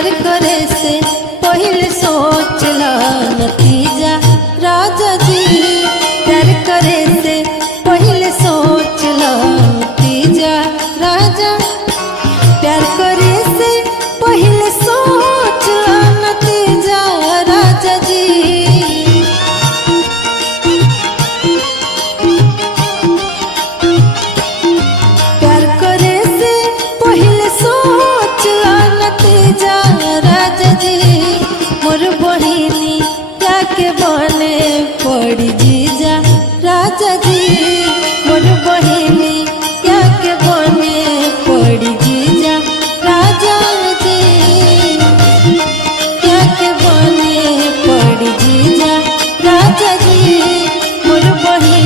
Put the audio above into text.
प्यार करे से पहले सोच ला नतीजा राजा जी। प्यार करे से पहले सोच ला नतीजा राजा। प्यार करे से पहले सोच ला नतीजा राजा जी। प्यार करे से पहले सोच ला नतीजा राजा जी। मोर बहिनी क्या के बने पड़ी जीजा राजा जी।